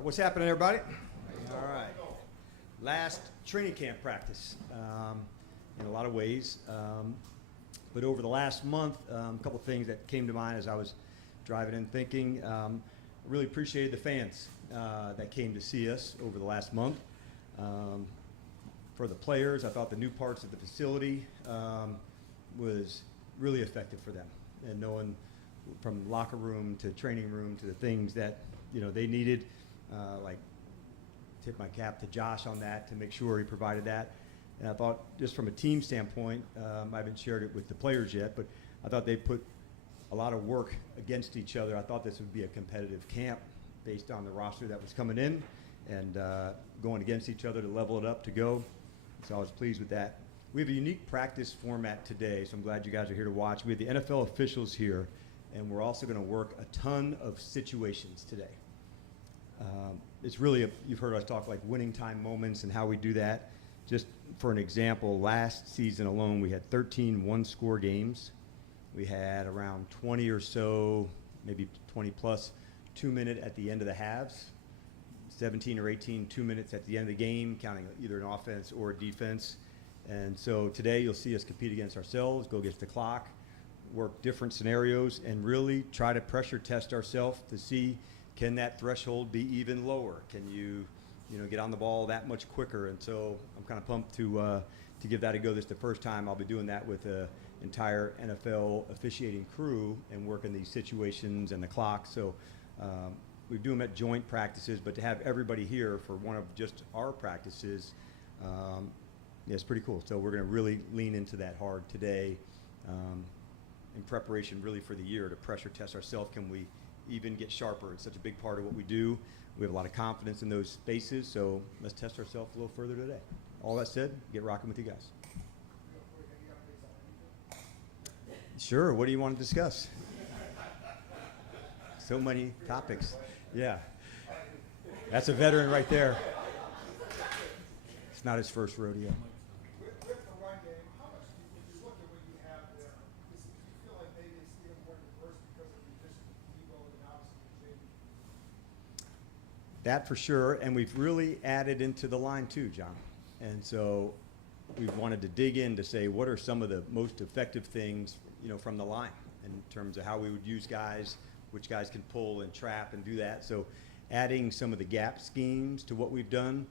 right, what's happening, everybody? All right. Last training camp practice in a lot of ways. But over the last month, a couple of things that came to mind as I was driving in thinking. Really appreciated the fans that came to see us over the last month. For the players, I thought the new parts of the facility was really effective for them. And knowing from locker room to training room to the things that they needed, like tip my cap to Josh on that to make sure he provided that. And I thought just from a team standpoint, I haven't shared it with the players yet, but I thought they put a lot of work against each other. I thought this would be a competitive camp based on the roster that was coming in and going against each other to level it up to go. So I was pleased with that. We have a unique practice format today, so I'm glad you guys are here to watch. We have the NFL officials here, and we're also going to work a ton of situations today. It's really, you've heard us talk like winning time moments and how we do that. Just for an example, last season alone, we had 13 one-score games. We had around 20 or so, maybe 20 plus, 2-minute at the end of the halves, 17 or 18 2-minutes at the end of the game, counting either an offense or a defense. And so today you'll see us compete against ourselves, go against the clock, work different scenarios, and really try to pressure test ourselves to see, can that threshold be even lower? Can you get on the ball that much quicker? And so I'm kind of pumped to give that a go. This is the first time I'll be doing that with the entire NFL officiating crew and working these situations and the clock. So we do them at joint practices, but to have everybody here for one of just our practices, it's pretty cool. So we're going to really lean into that hard today in preparation really for the year to pressure test ourselves. Can we even get sharper? It's such a big part of what we do. We have a lot of confidence in those spaces, so let's test ourselves a little further today. All that said, get rocking with you guys. Sure, what do you want to discuss? So many topics. Yeah. That's a veteran right there. It's not his first rodeo. That for sure, and we've really added into the line too, John. And so we've wanted to dig in to say what are some of the most effective things, from the line in terms of how we would use guys, which guys can pull and trap and do that. So adding some of the gap schemes to what we've done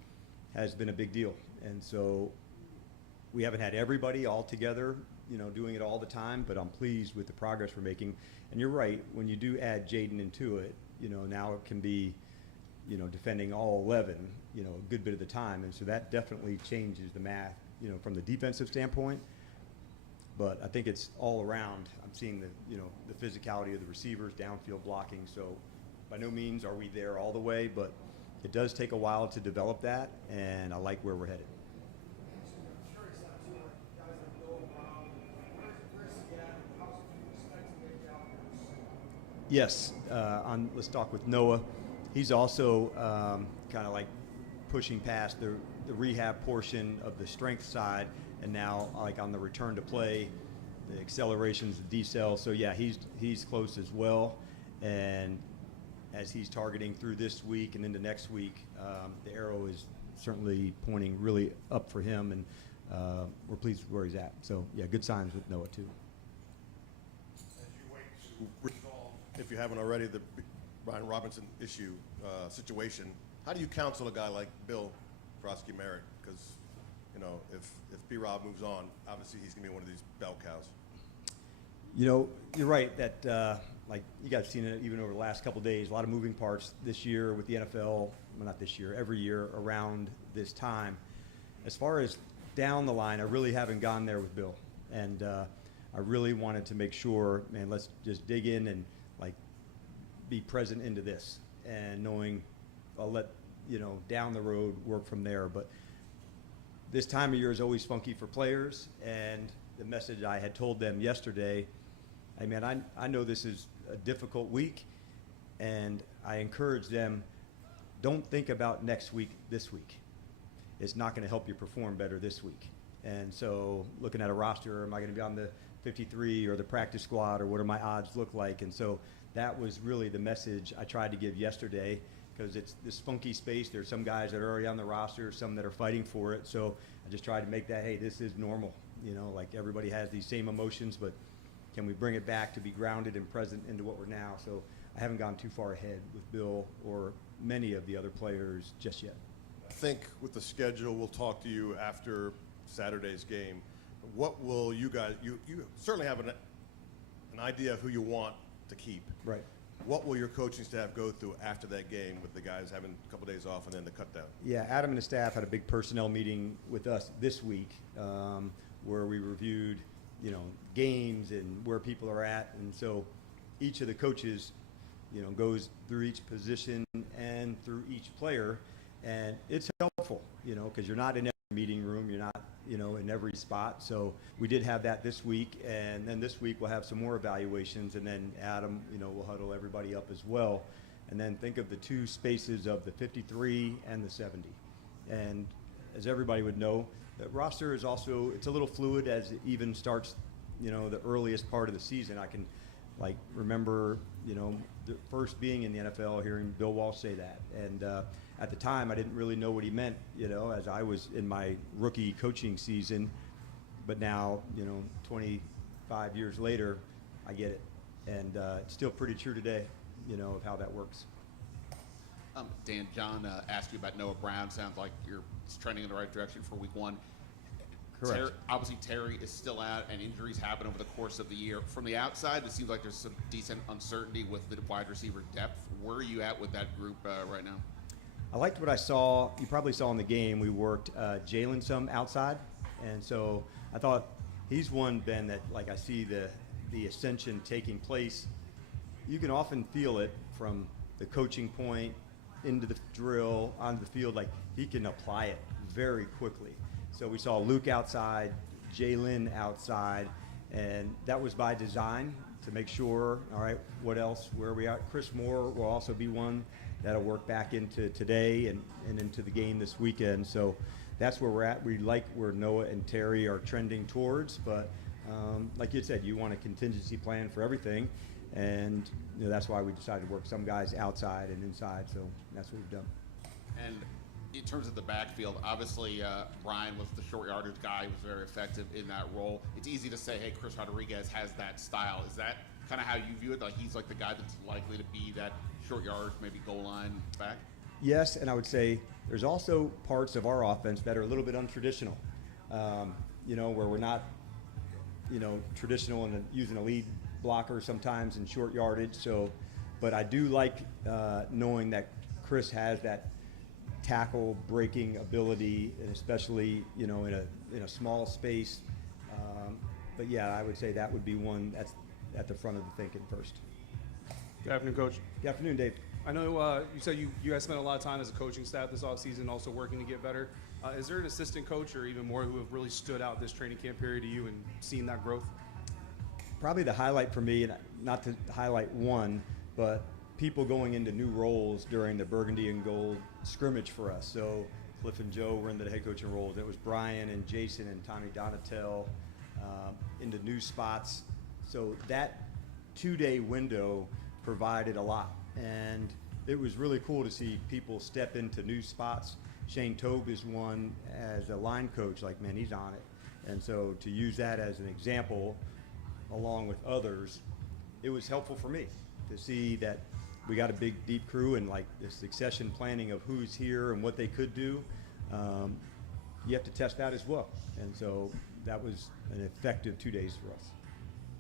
has been a big deal. And so we haven't had everybody all together, doing it all the time, but I'm pleased with the progress we're making. And you're right, when you do add Jaden into it, now it can be defending all 11, a good bit of the time. And so that definitely changes the math, from the defensive standpoint. But I think it's all around. I'm seeing the physicality of the receivers, downfield blocking. So by no means are we there all the way, but it does take a while to develop that, and I like where we're headed. Yes, let's talk with Noah. He's also kind of like pushing past the rehab portion of the strength side, and now like on the return to play, the accelerations, the decel. So yeah, he's close as well. And as he's targeting through this week and into next week, the arrow is certainly pointing really up for him, and we're pleased with where he's at. So yeah, good signs with Noah too. As you wait to resolve, if you haven't already, the Brian Robinson issue situation, how do you counsel a guy like Bill Frosky-Merritt? Because if B-Rob moves on, obviously he's going to be one of these bell cows. You're right that like you guys have seen it even over the last couple of days, a lot of moving parts this year with the NFL, well, not this year, every year around this time. As far as down the line, I really haven't gone there with Bill. And I really wanted to make sure, man, let's just dig in and like be present into this, and knowing I'll let down the road work from there. But this time of year is always funky for players, and the message I had told them yesterday, I know this is a difficult week, and I encourage them, don't think about next week this week. It's not going to help you perform better this week. And so looking at a roster, am I going to be on the 53 or the practice squad, or what do my odds look like? And so that was really the message I tried to give yesterday, because it's this funky space. There's some guys that are already on the roster, some that are fighting for it. So I just tried to make that, hey, this is normal. Like everybody has these same emotions, but can we bring it back to be grounded and present into what we're now? So I haven't gone too far ahead with Bill or many of the other players just yet. I think with the schedule, we'll talk to you after Saturday's game. What will you guys, you certainly have an idea of who you want to keep. Right. What will your coaching staff go through after that game with the guys having a couple days off and then the cut down? Yeah, Adam and the staff had a big personnel meeting with us this week where we reviewed, games and where people are at. And so each of the coaches, goes through each position and through each player. And it's helpful, because you're not in every meeting room. You're not, in every spot. So we did have that this week. And then this week we'll have some more evaluations. And then Adam, will huddle everybody up as well. And then think of the two spaces of the 53 and the 70. And as everybody would know, the roster is also, it's a little fluid as it even starts, the earliest part of the season. I can remember, the first being in the NFL, hearing Bill Walsh say that. And at the time, I didn't really know what he meant, as I was in my rookie coaching season. But now, 25 years later, I get it. And it's still pretty true today, of how that works. Dan, John asked you about Noah Brown. Sounds like you're trending in the right direction for week 1. Correct. Obviously, Terry is still out, and injuries happen over the course of the year. From the outside, it seems like there's some decent uncertainty with the wide receiver depth. Where are you at with that group right now? I liked what I saw. You probably saw in the game, we worked Jalen some outside. And so I thought he's one, Ben, that I see the ascension taking place. You can often feel it from the coaching point into the drill, onto the field. He can apply it very quickly. So we saw Luke outside, Jalen outside, and that was by design to make sure, all right, what else, where are we at? Chris Moore will also be one that'll work back into today and into the game this weekend. So that's where we're at. We like where Noah and Terry are trending towards, but like you said, you want a contingency plan for everything, and that's why we decided to work some guys outside and inside, so that's what we've done. And in terms of the backfield, obviously Brian was the short yardage guy. He was very effective in that role. It's easy to say, hey, Chris Rodriguez has that style. Is that kind of how you view it? He's the guy that's likely to be that short yardage, maybe goal line back? Yes, and I would say there's also parts of our offense that are a little bit untraditional, where we're not, traditional and using a lead blocker sometimes in short yardage. So, but I do like knowing that Chris has that tackle breaking ability, and especially in a small space. But yeah, I would say that would be one that's at the front of the thinking first. Good afternoon, Coach. Good afternoon, Dave. I know you said you guys spent a lot of time as a coaching staff this offseason, also working to get better. Is there an assistant coach or even more who have really stood out this training camp period to you and seen that growth? Probably the highlight for me, and not to highlight one, but people going into new roles during the burgundy and gold scrimmage for us. So Cliff and Joe were in the head coaching roles. It was Brian and Jason and Tommy Donatel into new spots. So that 2-day window provided a lot. And it was really cool to see people step into new spots. Shane Tobe is one as a line coach, man, he's on it. And so to use that as an example, along with others, it was helpful for me to see that we got a big, deep crew, and the succession planning of who's here and what they could do. You have to test that as well. And so that was an effective 2 days for us.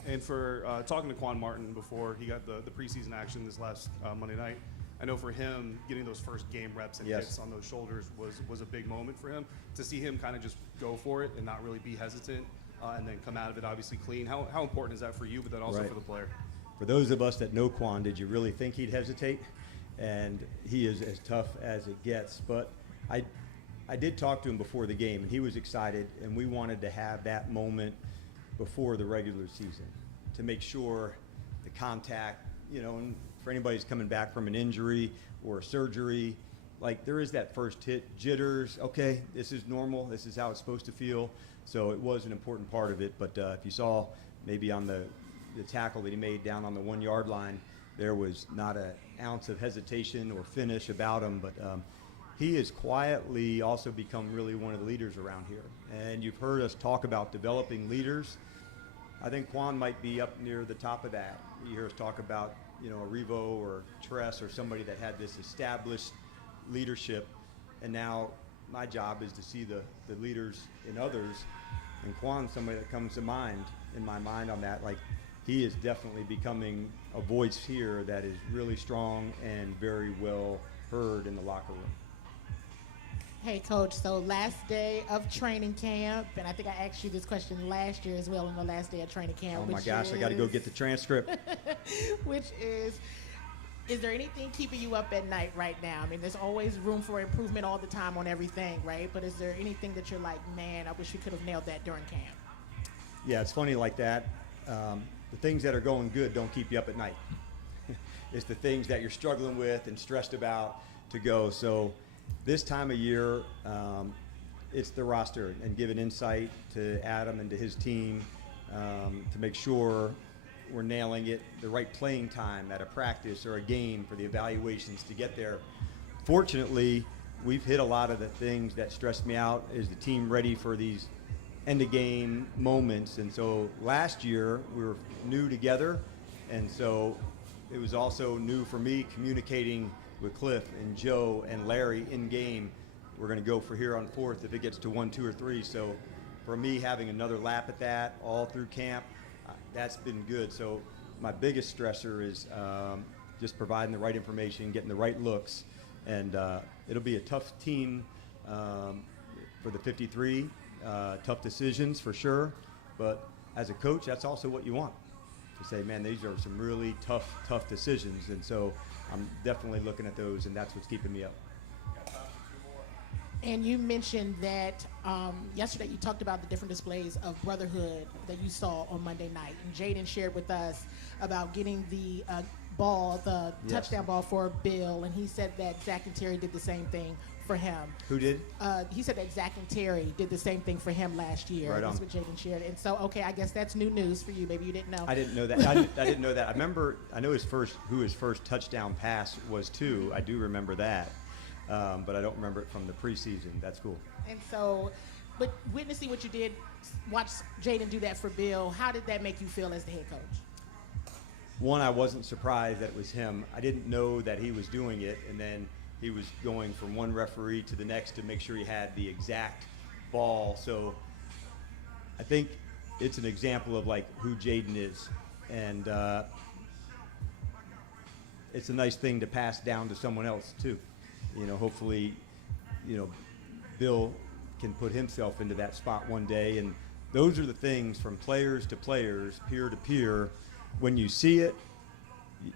And for talking to Quan Martin before he got the preseason action this last Monday night, I know for him, getting those first game reps and hits on those shoulders was a big moment for him. To see him kind of just go for it and not really be hesitant and then come out of it obviously clean. How important is that for you, but then also for the player? For those of us that know Quan, did you really think he'd hesitate? And he is as tough as it gets. But I did talk to him before the game, and he was excited, and we wanted to have that moment before the regular season to make sure the contact, and for anybody who's coming back from an injury or a surgery, there is that first hit, jitters, okay, this is normal, this is how it's supposed to feel. So it was an important part of it. But if you saw maybe on the tackle that he made down on the 1 yard line, there was not an ounce of hesitation or finish about him, but he has quietly also become really one of the leaders around here. And you've heard us talk about developing leaders. I think Quan might be up near the top of that. You hear us talk about, you know, a Revo or Tress or somebody that had this established leadership, and now my job is to see the leaders in others, and Quan's somebody that comes to mind in my mind on that. Like, he is definitely becoming a voice here that is really strong and very well heard in the locker room. Hey, Coach, so last day of training camp, and I think I asked you this question last year as well on the last day of training camp. Oh my gosh, I got to go get the transcript. Which is there anything keeping you up at night right now? I mean, there's always room for improvement all the time on everything, right? But is there anything that you're like, man, I wish we could have nailed that during camp? Yeah, it's funny like that. The things that are going good don't keep you up at night. It's the things that you're struggling with and stressed about to go. So this time of year, it's the roster and giving insight to Adam and to his team to make sure we're nailing it, the right playing time at a practice or a game for the evaluations to get there. Fortunately, we've hit a lot of the things that stressed me out. Is the team ready for these end of game moments? And so last year we were new together, and so it was also new for me communicating with Cliff and Joe and Larry in game. We're going to go for here on fourth if it gets to 1, 2, or 3. So for me, having another lap at that all through camp, that's been good. So my biggest stressor is just providing the right information, getting the right looks, and it'll be a tough team for the 53. Tough decisions for sure, but as a coach, that's also what you want, to say, man, these are some really tough decisions. And so I'm definitely looking at those, and that's what's keeping me up. And you mentioned that yesterday you talked about the different displays of brotherhood that you saw on Monday night. And Jaden shared with us about getting the ball, the Yes. touchdown ball for Bill, and he said that Zach and Terry did the same thing for him. Who did? He said that Zach and Terry did the same thing for him last year. Right on. That's what Jaden shared. And so, okay, I guess that's new news for you. Maybe you didn't know. I didn't know that. I didn't know that. I remember, I know his first touchdown pass was to. I do remember that, but I don't remember it from the preseason. That's cool. And so, but witnessing what you did, watch Jaden do that for Bill, how did that make you feel as the head coach? One, I wasn't surprised that it was him. I didn't know that he was doing it, and then he was going from one referee to the next to make sure he had the exact ball. So I think it's an example of like who Jaden is, and it's a nice thing to pass down to someone else too. You know, hopefully, you know, Bill can put himself into that spot one day. And those are the things from players to players, peer to peer. When you see it,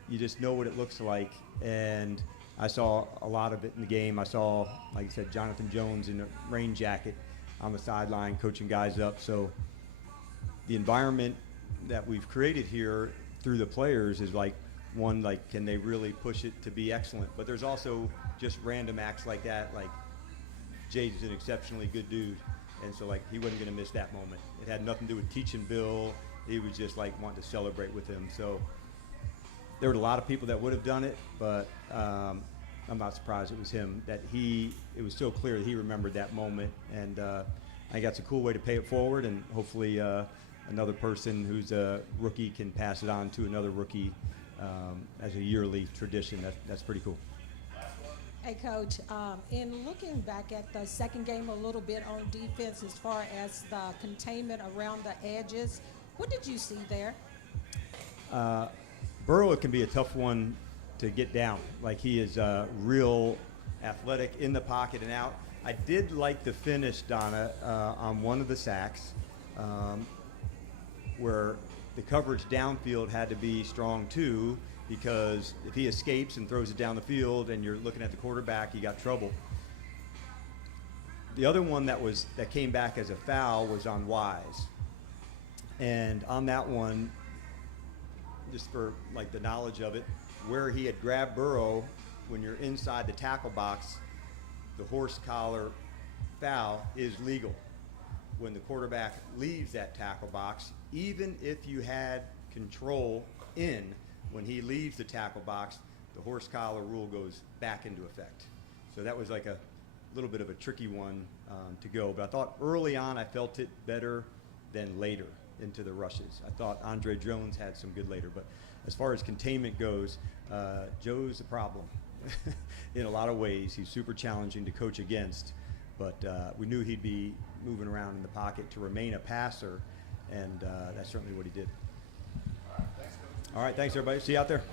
you just know what it looks like. And I saw a lot of it in the game. I saw, like I said, Jonathan Jones in a rain jacket on the sideline coaching guys up. So the environment that we've created here through the players is like, one, like, can they really push it to be excellent? But there's also just random acts like that. Like, Jade's an exceptionally good dude, and so like he wasn't going to miss that moment. It had nothing to do with teaching Bill. He was just like wanting to celebrate with him. So there were a lot of people that would have done it, but I'm not surprised it was him. It was so clear that he remembered that moment, and I think that's a cool way to pay it forward, and hopefully another person who's a rookie can pass it on to another rookie as a yearly tradition. That's pretty cool. Hey, Coach, in looking back at the second game a little bit on defense as far as the containment around the edges, what did you see there? Burrow can be a tough one to get down. Like, he is real athletic in the pocket and out. I did like the finish, Donna, on one of the sacks where the coverage downfield had to be strong too, because if he escapes and throws it down the field and you're looking at the quarterback, you got trouble. The other one that came back as a foul was on Wise. And on that one, just for like the knowledge of it, where he had grabbed Burrow, when you're inside the tackle box, the horse collar foul is legal. When the quarterback leaves that tackle box, even if you had control in, when he leaves the tackle box, the horse collar rule goes back into effect. So that was like a little bit of a tricky one to go. But I thought early on I felt it better than later into the rushes. I thought Andre Jones had some good later. But as far as containment goes, Joe's a problem in a lot of ways. He's super challenging to coach against. But we knew he'd be moving around in the pocket to remain a passer, and that's certainly what he did. All right, thanks, everybody. See you out there.